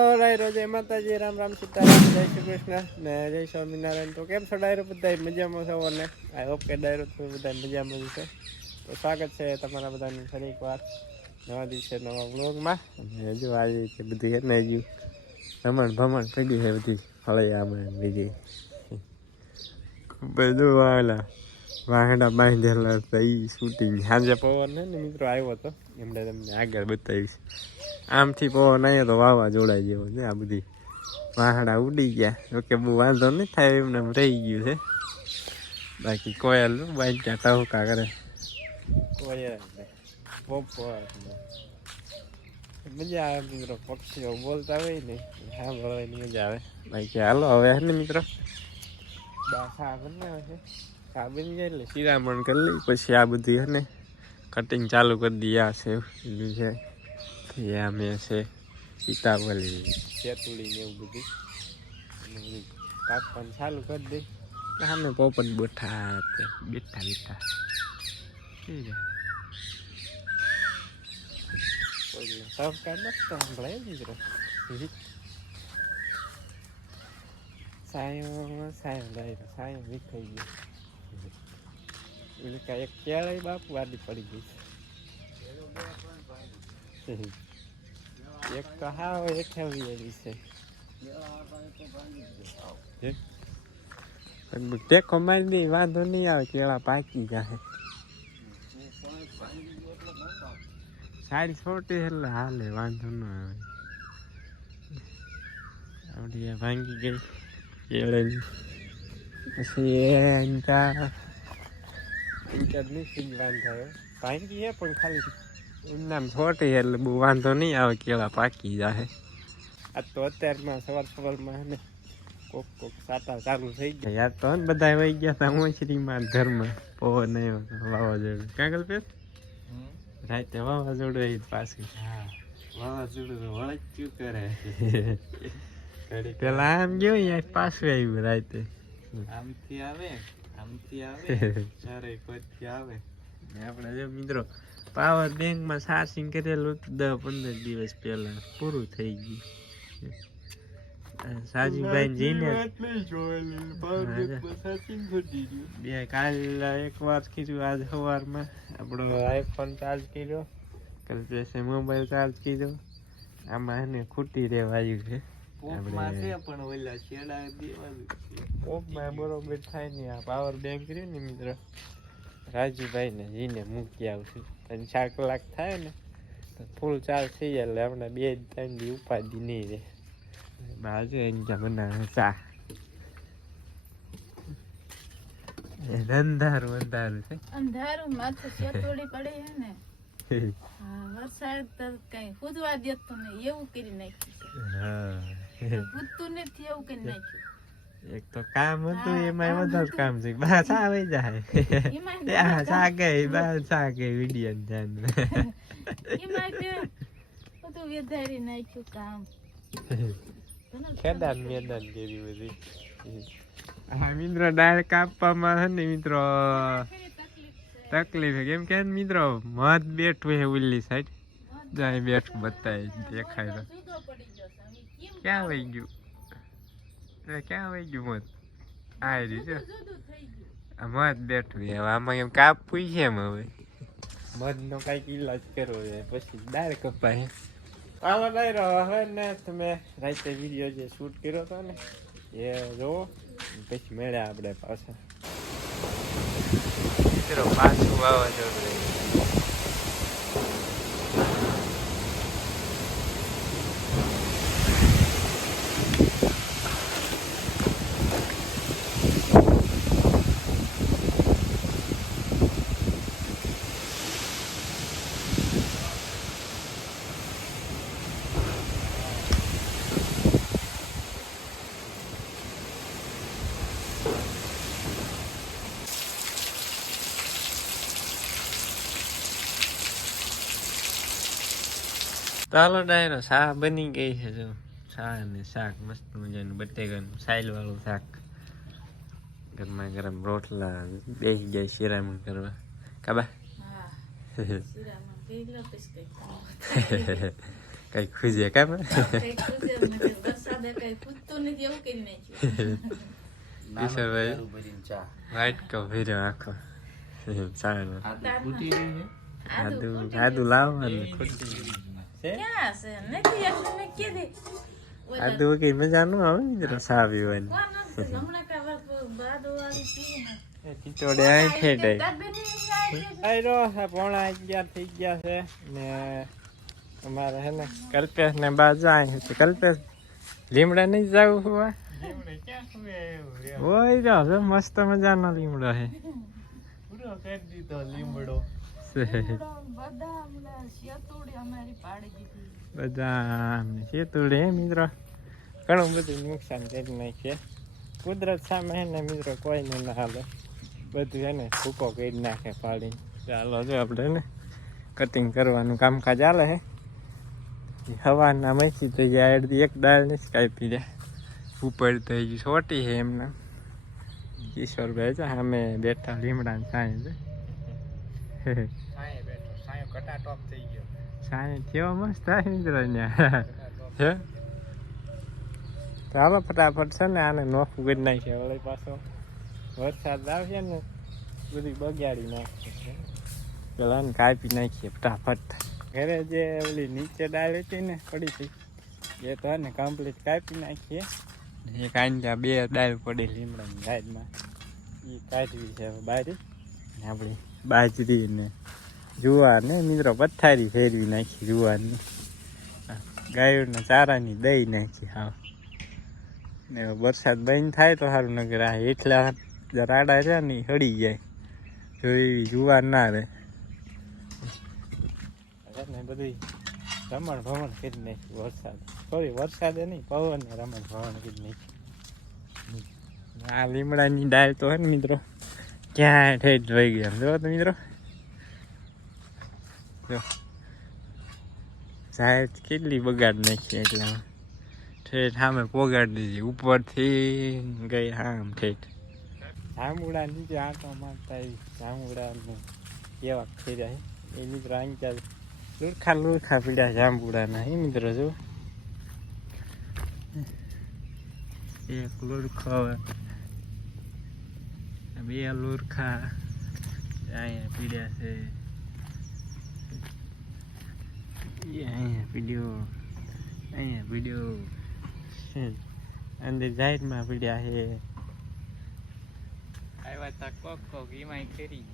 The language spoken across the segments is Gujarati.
ડાયરો જય માતાજી રામ રામ સીતારામ જય શ્રી કૃષ્ણ ને જય સ્વામિનારાયણ તો કેમ છો ડાયરો બધા મજામાં છો અને આઈ ડાયરો તો બધા મજામાં છે તો સ્વાગત છે તમારા બધાનું ફરી એકવાર નવા દિવસે નવા વ્લોગમાં અને હજુ આજે છે બધી એને હજુ રમણ ભમણ પડી છે બધી ફળિયામાં બીજી બધું વાળા વાહડા બાંધેલા હતા એ શૂટિંગ સાંજે પવન હે ને મિત્રો આવ્યો હતો એમણે તમને આગળ બતાવીશ. આમથી પવન આવ્યો તો વાવા જોડાઈ જેવો છે આ બધી વાહડા ઉડી ગયા. ઓકે બહુ વાંધો નહીં થાય એમને એમ રહી ગયું છે. બાકી કોયલ બાંધ્યા ટહુકા કરે. કોયલ ને પોપટ મજા આવે મિત્રો પક્ષીઓ બોલતા હોય ને સાંભળવાની મજા આવે. બાકી હાલો હવે હે ને મિત્રો? બાસા બનાવે છે. શા બની જાય એટલે શિરામણ કરી લઈ પછી આ બધી હે ને કટિંગ ચાલુ કરી દઈએ. આ છે પેલું છે યા મેં છે સીતાફળી. ચેતુડી ને એવું બધું. કાપવાનું ચાલુ કરી દઈ સામે પોપટ બેઠા બેઠા. બેઠા છે? સબકા મસ્ત સંભળાય મિત્રો. સાયો સાયો સાયો વિખાઈ ગયો. એટલે કાંઈ એક કેળાય બાપુ? વાડી પડી ગઈ. છે એક તો હાવ હેઠવી એવી છે ટેકો મારી દે, વાંધો નહીં આવે, કેળા પાકી જાય સારી છોટી એટલે હાલે, વાંધો ન આવે. આપણી ભાંગી ગઈ કેળાની પછી એનકા એનકા નહીં વાંધો આવે ભાંગી હે પણ ખાલી એમનામ છોટી એટલે બહુ વાંધો નહીં આવે કેળા પાકી જાય આ તો અત્યારમાં સવાર સવારમાં ને કોક કોક સાટા ચાલુ થઈ ગયા. યાર તો ને બધા વહી ગયા હતા મોચરીમાં ઘરમાં. પવન આવ્યો વાવાઝોડું. કાગળ પેસ રાતે વાવાઝોડું આવી પાછું. વાવાઝોડું વળચ્યું કરે. પેલા આમ ગયો યાર પાછું આવ્યું રાતે. આમથી આવે? આમથી આવે ચારે કોઈથી આવે. ને આપણે જો મિત્રો પાવર બેંકમાં ચાર્જિંગ કરેલું હતું દસ પંદર દિવસ પહેલા પૂરું થઈ ગયું. સાજીભાઈ જઈને બે કાલ એક વાર કીધું આજ સવારમાં આપણો આઈફોન ચાર્જ કર્યો કાલ મોબાઈલ ચાર્જ કર્યો. આમાં એને ખૂટી રહેવાયું છે. ઓપમાં બરોબર થાય ને આ પાવર બેંક રહ્યું ને મિત્ર રાજુભાઈ ને જીને મૂકી આવશું. ચાર કલાક થાય ને તો ફૂલ ચાર્જ થઈ જાય એટલે હમણાં બે ત્રણ દી ઉપાધિ નહીં રહે. બાજુ એની ત્યાં બનાવે ચા. અંધારું અંધારું છે. અંધારું માથે શેતોડી પડે છે ને. હા વરસાદ તો કઈ ફૂદવા દેતો નહીં એવું કરી નાખ્યું હા. છે નથી એવું કરી નાખ્યું. એક તો કામ હતું એમાં વધારે કામ છે. બા ચા આવી જાય? એમાં એ આ ચા ગઈ બા ચા ગઈ વિડિયો ધ્યાન. એમાં બધું વધારી નાખ્યું કામ. ખેદાન મેદાન જેવી બધી? હા મિત્રો ડાળ કાપવામાં છે ને મિત્રો? તકલીફ છે. કેમ કે મિત્રો મત બેઠું છે ઉલ્લી સાઈડ જાય બેઠું બતાય દેખાય તો જુદો પડી જશે હવે કેમ ક્યાં વહી ગયું એટલે ક્યાં વહી ગયું મત આ રહ્યું આ મધ બેઠું હવે આમાં એમ કાપવું છે એમ હવે મધનો કાંઈક ઈલાજ કરવો છે પછી દાળ કપાય આમાં ડાયરો હવે ને તમે રાતે વીડિયો જે શૂટ કર્યો હતો ને એ જોવો પછી મળ્યા આપણે પાછા મિત્રો પાછું વાવાઝોડું ચાલો ડાયરો શા બની ગઈ છે જો. શા અને શાક મસ્ત મજાનું બટેકાનું સાઈલ વાળું શાક. ગરમા ગરમ રોટલા બેસી જાય શિરામણ કરવા. કાબા. કઈ ખુજે કામ વાઈટ કપ ભીર્યો આખો. સારું આદુ આદુ લાવવાનું. છે. ટીચોડે અહીં ઠેડાય તાર બેનની ઈચ્છા છે. આયરો આ પોણા અગિયાર થઈ ગયા છે ને અમારે હે ને કલ્પેશ ને બા જાય છે. કલ્પેશ લીમડા નહીં જવું હોવા ઓય રહ્યો છે મસ્ત મજાનો લીમડો છે. પૂરો કરી દીધો લીમડો. બધા શેતોડી મિત્રો? ઘણું બધું નુકસાન કરી નાખીએ કુદરત સામે ને મિત્રો કોઈને ના હાલે. બધું એને ભૂકો કરી નાખે પાડી ચાલો જો આપણે ને કટિંગ કરવાનું કામકાજ ચાલે હે. હવાના મસી થઈ ગયા, અડધી એક દાળ ને કાપી જાય ઉપર થઈ ગયું છોટી છે એમને. કિશોરભાઈ છે અમે બેઠા લીમડા છે સાંય બેઠો સાંયો કટા ટોપ થઈ ગયો. સાંય કેવો મસ્ત થાય મિત્રો ત્યાં હે? ચાલો ફટાફટ છે ને આને નોખું કરી નાખીએ. વળી પાછો વરસાદ આવશે ને બધી બગાડી નાખશે પેલા ને કાપી નાખીએ ફટાફટ. ઘરે જે ઓલી નીચે ડાળ હતી ને પડી હતી એ તો ને કમ્પ્લીટ કાપી નાખીએ. એક આંજા બે ડાળ પડી લીમડાની સાઈડમાં એ કાઢવી છે બારી. આપણી બાજરી ને જુવાર ને મિત્રો પથારી ફેરવી નાખી જુવારની. ગાયોના ચારાની દઈ નાખી હા. ને વરસાદ બંધ થાય તો સારું નગર આ એટલા રાડા છે ને હળી જાય. જો એવી જુવાર ના રહે. ને બધી રમણ ભમણ કરી નાખી વરસાદ. સોરી વરસાદે નહીં પવન રમણ ભમણ કરી નાખી. આ લીમડાની ડાળ તો હે ને મિત્રો ક્યાં ઠેઠ રહી ગયા જો તો મિત્રો જો સાહેબ કેટલી બગાડ નાખી એટલે ઠેઠ સામે પોગાડી દીધી ઉપરથી ગઈ આમ ઠેઠ જાંબુડા નીચે આંટો મારતા જાંબુડાનું એવા ફેર્યા એ મિત્રો આંચા લુરખા લુરખા પીડ્યા જાંબુડાના એ મિત્રો જો એક લુરખો બે લુરખા અહીંયા પીડ્યા છે અહીંયા પીડ્યો અહીંયા પીડ્યો અંદર જાહેરમાં પીડ્યા છે આવ્યા તા કોક કોક એમાંય કરી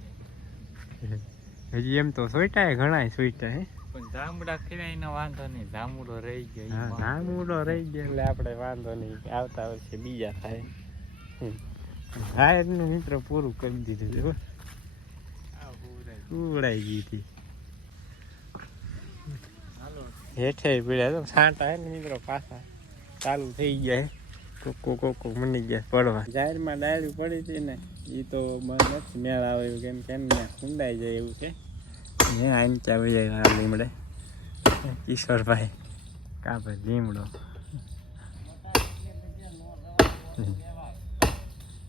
હજી એમ તો સોઈટા ઘણા સોઈટા હે પણ જામુડા ખેડાઈ નો વાંધો નહીં જામુડો રહી ગયો. નામુડો રહી ગયો એટલે આપણે વાંધો નહીં આવતા વર્ષે બીજા થાય જાહેરનું મિત્ર પૂરું કરી દીધું છે. ઉડાઈ ગઈ હતી. હેઠે પીડ્યા તો છાંટા હે ને મિત્રો પાછા. ચાલુ થઈ ગયા કોકો કોકો મની ગયા પડવા. જાહેરમાં ડાયરી પડી હતી ને એ તો બંધ નથી મેળ આવે એવું કેમ કેમ ને ખુંડાઈ જાય એવું છે ને આઈને ચાવી જાય લીમડે? કિશોરભાઈ કાપે લીમડો?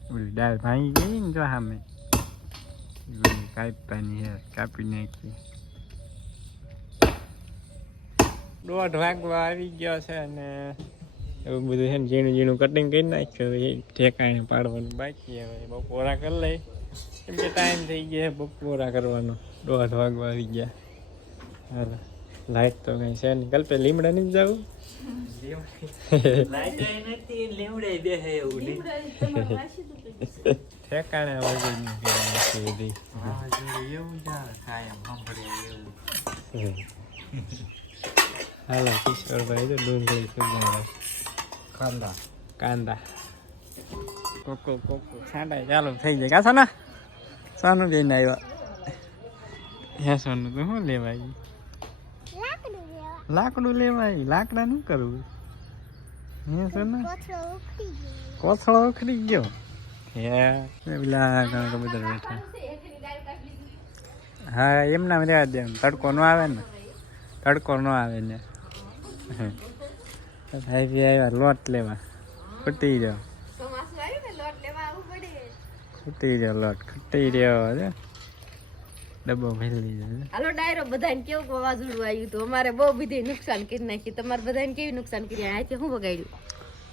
ઓલી દાળ ભાંગી ગઈ ને જો સામે કાપવાની હે કાપી નાખી દોઢ વાગવા આવી ગયો છે અને એવું બધું છે ને ઝીણું ઝીણું કટિંગ કરી નાખ્યું હવે ઠેકાણે પાડવાનું બાકી હવે બપોરા કરી લઈ કેમ કે ટાઈમ થઈ ગયો બપોરા કરવાનો દોઢ વાગવા આવી ગયા હાલો લાઈટ તો કઈ છે નહીં. કલ્પે લીમડા નહીં જવું. ઠેકાણે વગર હાલો કિશોરભાઈ તો ડુંગળી સુધારે કાંદા. કાંદા. કોકો કોકો. છાંટા ચાલુ થઈ જાય. કા ના સાનું લઈને આવ્યા. હે સોનું તો શું લેવા આવી લાકડું લેવાય લાકડા નું કરવું? હે સોના કોથળો ઉખડી ગયો. હે પેલા ઘણા બધા બેઠા. હા એમના રહેવા દે તડકો નો આવે ને. તડકો ન આવે ને. ભાઈ આવ્યા લોટ લેવા. ખૂટી જાઓ ખૂટી રહ્યો લોટ ખૂટી રહ્યો. ડબ્બો મેલી હાલો ડાયરો બધાને કેવું વાવાઝોડું આવ્યું હતું? અમારે બહુ બધી નુકસાન કરી નાખી. તમારે બધાને કેવી નુકસાન કરી? આથી શું બગાડ્યું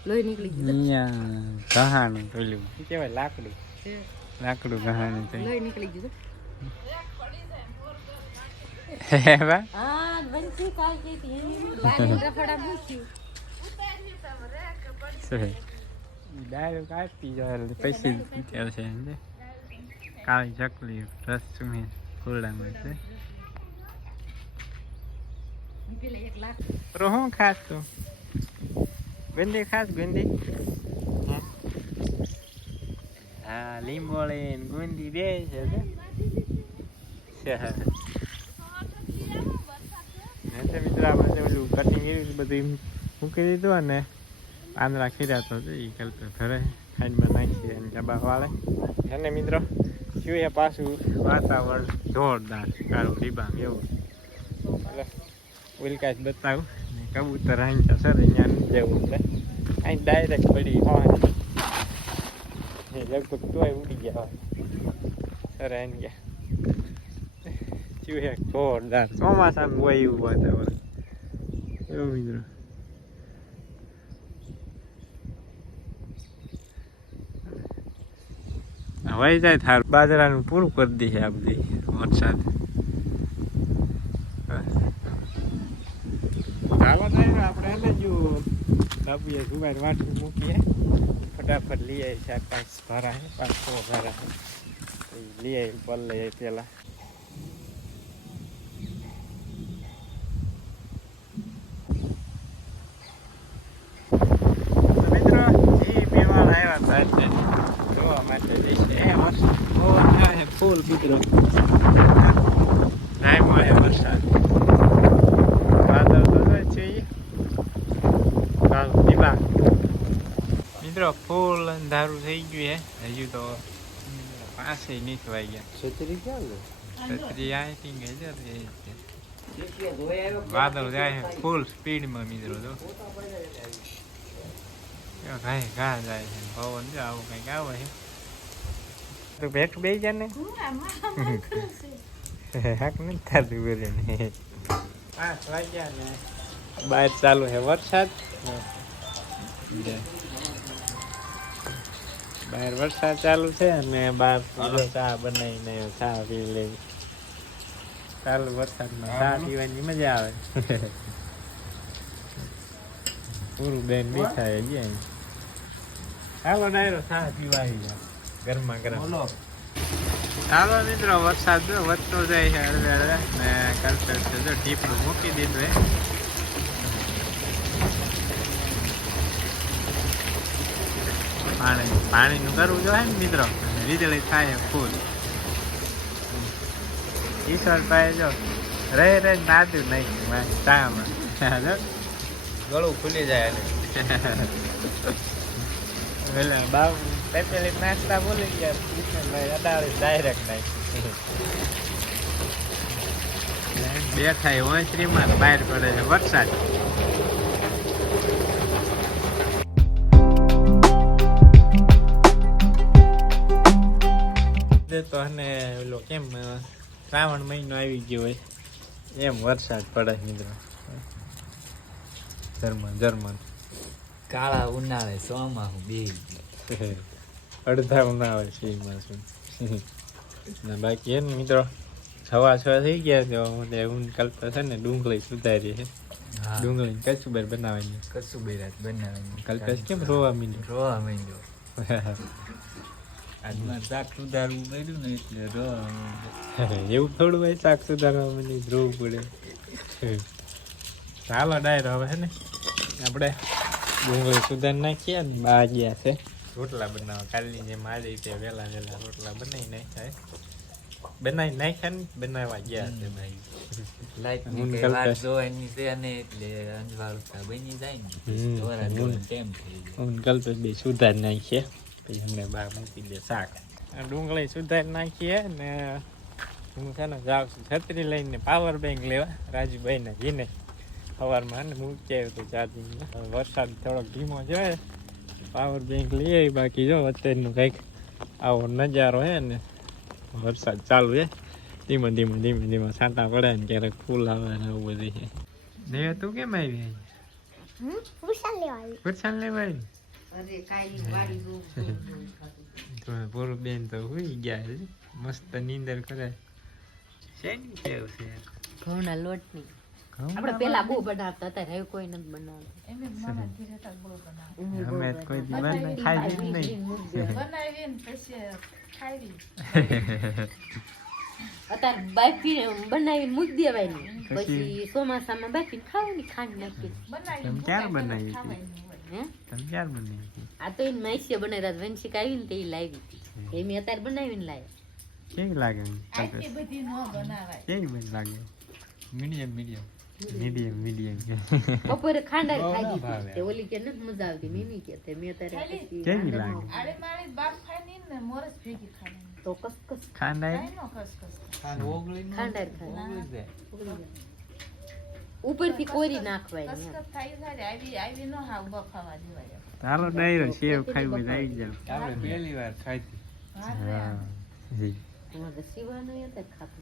લોહી નીકળી ગયું અહીંયા ગહાણું પેલું શું કહેવાય? લાકડું. લાકડું ગહાણું છે લોહી નીકળી ગયું હે બા હા બંસી કાલ કે પાણી રફડા મૂક્યું. ડાયરેક્ટ આપી જાય પૈસે છે. કાળી ચકલી રસ ચૂમી ફૂલડામાં છે શું ખાસ તું ગંદી ખાસ ગંદી હે? લીંબોળી ગુંદી બે છે મિત્રો આ બધું કટિંગ એવી બધું મૂકી દીધું અને પાંદડા ખીરા તો એ કરતો ઘરે ખાંડમાં નાખી અને ડબ્બા વાળે. અને મિત્રો? જોઈએ પાછું? વાતાવરણ જોરદાર કાળું ડીબામ એવું. એટલે ઉલકાશ બતાવું. કબૂતર અહીં છે સર અહીંયા જવું એટલે અહીં ડાયરેક્ટ પડી હોય. લગભગ તોય ઉડી ગયા હોય. સર અહીં ગયા ચૂહે જોરદાર ચોમાસામાં હોય એવું વાતાવરણ. એવું મિત્રો. હવાઈ જાય થાર. બાજરાનું પૂરું કરી દે આ બધી વરસાદ ચાલો થાય આપણે એને જો બાબુએ જુવાર વાટું મૂકીએ. ફટાફટ લઈ આવી ચાર પાંચ ભરા પાંચ છ. ભરા લઈ આવી પલ લઈ આવી પેલા તો મિત્રો એ પીવાના આવ્યા હતા એટલે જોવા માટે જઈશે એ વરસાદ બહુ થાય ફૂલ મિત્રો નાય મળે વરસાદ વાદળ તો છે દીવા મિત્રો ફૂલ અંધારું થઈ ગયું હે. હજુ તો પાસે નીકળાઈ ગયા છત્રી ક્યાં છત્રી આઈ થિંક હજાર વાદળ જાય છે. ફૂલ સ્પીડમાં મિત્રો તો ઘાય ઘા જાય છે. પવન જો આવું કંઈક આવે છે. તો ભેટ બે જા ને. હાક નથી થતું બોલે ને. પાંચ વાગ્યા ને. બહાર ચાલુ છે વરસાદ. બહાર વરસાદ ચાલુ છે અને બહાર ચા બનાવીને ચા પી લે. ચાલુ વરસાદમાં ચા પીવાની મજા આવે. પૂરું બેન બેઠા થાય હાલો ડાયરો ચા પીવા આવી જાવ ગરમા ગરમ. બોલો. ચાલો મિત્રો વરસાદ જો વધતો જાય છે હળવે હળવે. ને કલ્પેશ છે જો ટીપડું મૂકી દીધું પાણી પાણીનું કરવું જોઈએ ને મિત્રો. વીજળી થાય ફૂલ. ઈશ્વર ભાઈ જો રહે રહે નાતું નહીં. ચામાં ગળું ખુલી જાય એટલે એટલે બાબુ પેપેલી નાસ્તા બોલી ગયા. કૃષ્ણભાઈ અડાડી ડાયરેક્ટ નહીં બેઠા હોય શ્રીમાં બહાર પડે છે વરસાદ. તો અને ઓલો કેમ શ્રાવણ મહિનો આવી ગયો હોય. એમ વરસાદ પડે મિત્રો. જર્મન જર્મન કાળા ઉનાળે સોમાં બે. અડધા ઉનાળે છે એમાં ને બાકી એમ મિત્રો સવા છ થઈ ગયા તો હું કલ્પના છે ને ડુંગળી સુધારી છે. ડુંગળી કચુબર બનાવવાની. કચુબર બનાવવાની. કલ્પેશ કેમ રોવા મીંડો રોવા મીંડો આજમાં શાક સુધારવું પડ્યું ને એટલે રોવા એવું થોડું હોય શાક સુધારવા મને જોવું પડે. ચાલો ડાયરો હવે છે ને. આપણે ડુંગળી સુધાર નાખીએ ને બા ગયા છે. રોટલા બનાવવા. કાલની જે મારી તે વહેલા વહેલા રોટલા બનાવી નાખ્યા બનાવી નાખ્યા ને બનાવવા ગયા છે ભાઈ. લાઈટની વાત જોવાની છે ને એટલે અંજવાળું બની જાય ને. ટેમ થઈ જાય બે સુધાર નાખીએ. પછી હમણાં બા મૂકી દે શાક. આ ડુંગળી સુધાર નાખીએ ને હું છે ને જાઉં છું છત્રી લઈને પાવર બેંક લેવા. રાજુભાઈને ઘીને સવારમાં ને મૂકી આવ્યો તો ચાર્જિંગમાં વરસાદ થોડોક ધીમો છે. પાવર બેંક લઈ આવી. બાકી જો અત્યારનું કંઈક આવો નજારો હે ને વરસાદ ચાલુ છે ધીમે ધીમે ધીમે ધીમે છાંટા પડે ને ક્યારેક ફૂલ આવે ને એવું બધું છે. દેવા તું કેમ આવી વિશાલ લેવા આવી. વરસાદ અરે કાંઈ વાડી જોઉં તો પૂરું બેન તો હુઈ ગયા છે મસ્ત નીંદર કરે શેની ટેવ છે? ઘઉંના લોટની. આપણે પેલા બહુ બનાવતા હતા હવે કોઈ નથી બનાવતું. બનાવે અમે ખાઈ જ નહીં. બનાવી ને પછી ખાવી અત્યારે બાફીને બનાવીને મૂકી દેવાય પછી? પછી ચોમાસામાં બાફીને ખાવાની ખાંડ બનાવી ક્યારે બનાવી હોય. હે? તમે ક્યારે બનાવી આ તો એને માઈસીએ બનાવ્યા વંશિક આવી ને તે લાવી હતી. એ મેં અત્યારે બનાવીને લાવ્યા કેવી લાગે કેવી લાગે? Medium medium. Medium medium. બપોરે ખાંડા બહુ ખાઈ દીધી તે ઓલી કે નથી મજા આવતી મેં કે તે મેં તારે કેવી લાગે? અરે મારી બાપ ખાઈ ને મોરસ ભેગી ખાવાની. તો કસ કસ કાંઈ નો કસ ખાંડ ઓગળી ન ખાંડ ઓગળી જાય. ઉકળી જાય. ઉપરથી કોરી નાખવાય કસ થાય ત્યારે આવી આવી નો હાવ બફાવા દેવાય. ચાલો ડાયરો શેવ ખાઈ આવી જાવ. આપણે પહેલી વાર ખાધી હા જી. અમારે તો સીવાનું એ તો ખાતું.